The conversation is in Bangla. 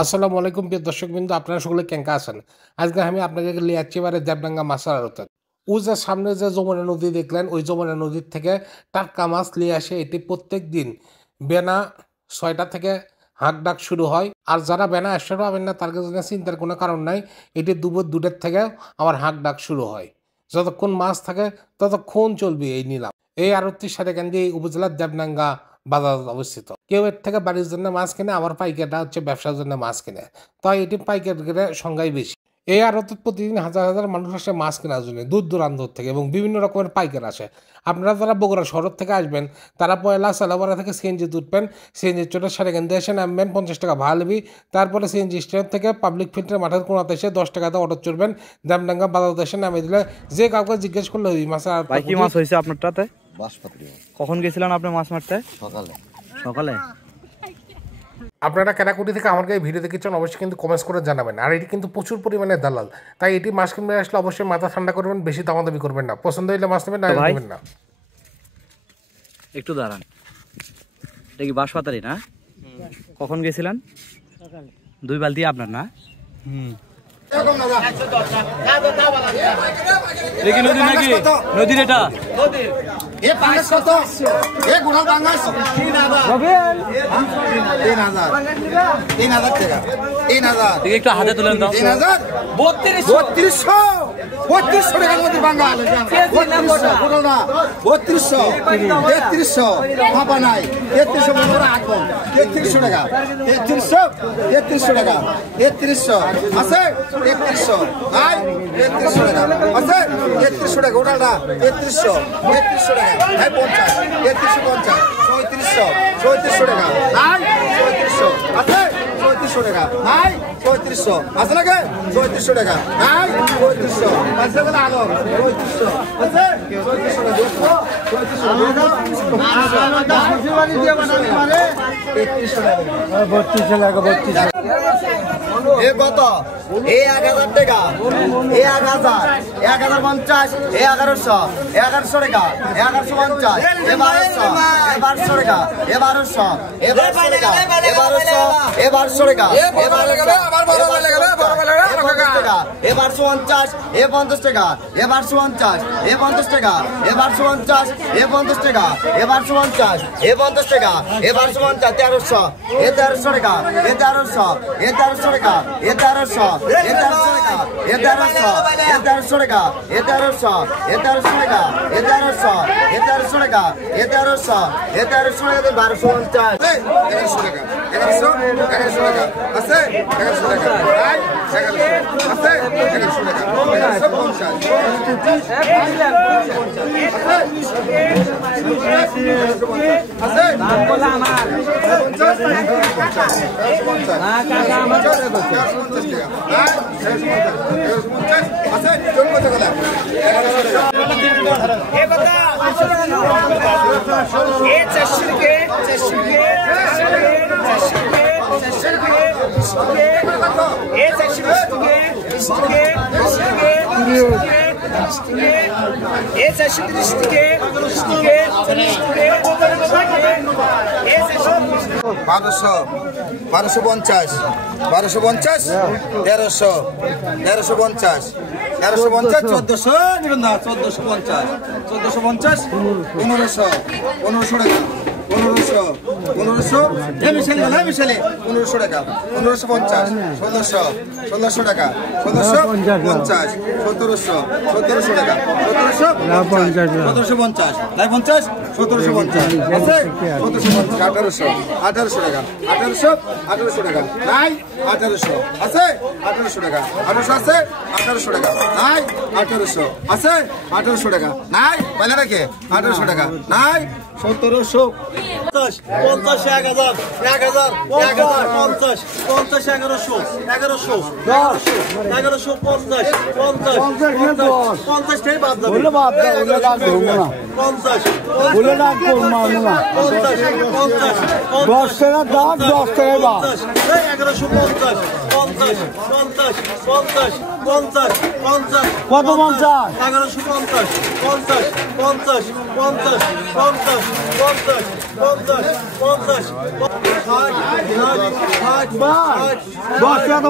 আসসালামু আলাইকুম প্রিয় দর্শকবৃন্দ, আপনারা সকলে কেঙ্কা আছেন? আজকে আমি আপনাকে নিয়ে যাচ্ছি এবারে দেবডাঙ্গা মাছের আড়তে। ওই যে সামনে যে যমুনা নদী দেখলেন, ওই যমুনা নদীর থেকে টাটকা মাছ নিয়ে আসে। এটি প্রত্যেক দিন বেনা 6টা থেকে হাঁক ডাক শুরু হয়। আর যারা বেনা আসতে পারবেন না তার কাছে চিন্তার কোনো কারণ নাই, এটি দুপুর 2টার থেকে আবার হাঁক ডাক শুরু হয়। যতক্ষণ মাছ থাকে ততক্ষণ চলবে এই নিলাম। এই আড়তটির সাথে কেন্দ্রে এই উপজেলার দেবডাঙ্গা বাজার অবস্থিত। কেউ এর থেকে বাড়ির জন্য মাছ কিনে, আবার পাইকারটা হচ্ছে ব্যবসার জন্য মাছ কিনে। তাই এটি পাইকারের সংখ্যাই বেশি। এই আড়তে প্রতিদিন হাজার হাজার মানুষ আসে মাছ কেনার জন্য দূর দূরান্ত থেকে, এবং বিভিন্ন রকমের পাইকার আসে। আপনারা যারা বগুড়া শহর থেকে আসবেন তারা পয়লা সালাপাড়া থেকে সিএনজি তুলবেন, সিএনজি চোটের সাড়ে কেন্দ্রে এসে নামবেন, 50 টাকা ভাড়া নেবি। তারপরে সিএনজি স্ট্যান্ড থেকে পাবলিক ফিল্টার মাঠের কোনাতে এসে 10 টাকাতে অটো চড়বেন, দেবডাঙ্গা বাজার এসে নামে দিলে যে কাউকে জিজ্ঞেস করলে হবি মাছ। ভাই কি মাছ হয়েছে আপনারটাতে? কখন গেছিলেন আপনি মাছ মারতে? সকালে। আপনারা কেনাকুটি থেকে আমার কাছে ভিডিও দেখেছেন, অবশ্যই কিন্তু কমেন্টস করে জানাবেন। আর এটি কিন্তু প্রচুর পরিমাণে দালাল, তাই এটি মাছ কিনবে আসলে অবশ্যই মাথা ঠান্ডা করবেন, বেশি দামাদামি করবেন না। পছন্দ হইলে মাছ নেবেন, না নেবেন না। একটু দাঁড়ান, এটা কি বাঁশপাতারি না? কখন গেছিলেন? 2 বালতি আপনার না? দেখি নদী নাকি? নদীর এটা একটু হাতে তুলেন দাও। 3200 টাকার মধ্যে বাঙ্গাল 3200 3300 ফাঁপা নাই 3300 আগুন 3300 টাকা 3300 টাকা 3300 আছে 3300 নাই 3300 টাকা আছে 3300 টাকা ওটাটা 3300 টাকা নাই 50 3350 3700 টাকা নাই 3700 আছে 3700 টাকা নাই 3700 আছে নাকি 3700 টাকা নাই 3700 আছে না আলো 3700 আছে 3700 টাকা 3200 টাকা এ কত? এ 1000 টাকা, এ 1000, 1050, এ 1100, 1100 টাকা, 1150, এ 1200, এ 1200 টাকা, এ 1200, এ 1200 টাকা, এ 1200, এ 1200 টাকা, এ 1200 টাকা, এ 1250, এ 50 টাকা, এ 1250, এ 50 টাকা, এ 1250, এ 50 টাকা, এ 1250, এ 50 টাকা, এ 1250, 1300, এ 1300 টাকা, এ 1300, এ 1300 টাকা, এ 1300, এ 1300 টাকা, এ 1300, এ 1300 টাকা, এ 1300, এ 1300 টাকা, এ 1300, এ 1300 টাকা, এ 1300, এ 1300 টাকা 1250, 1100 টাকা, 1100 টাকা আছে 1100 টাকা নাই 1100 আছে 1100 টাকা 1150 আছে বলা আমার 50 না কাকা আমার করে বসে 50 টাকা নাই 50 আছে কোন কথা বলা 1100 টাকা এ কথা এ 400 কে 400 কে 400 কে 400 কে এ 400 কে 20 কে 20 কে 20 কে এ 430 কে 20 কে 40 কে 1200 1250 1250 1300 1350 1350 1400 নিবেন না 1450 1450 1500 1500 টাকা 1500 মিশালে 1500 টাকা 1550 1600 টাকা 1650 1700 টাকা 1750 নাই 50 1750 আছে 1750 1800 টাকা 1800 টাকা নাই 1800 আছে 1800 টাকা 1800 আছে 1800 টাকা নাই 1800 আছে 1800 টাকা নাই বলে রাখে 1800 টাকা নাই 1700 50 1000 1000 50 50 1100 1100 1150 50 50 টাই বাদ দাও বলে বাদ দাও বলে রাখ দেবো না 50 বলে রাখ করব না 50 10 টাকা দাম 10 টাকা বাদ 1150 কত 50? 1150, 50, 50, 50, 50, 50, 50, 50, 50, 60, 60, 60, 60, বস, এত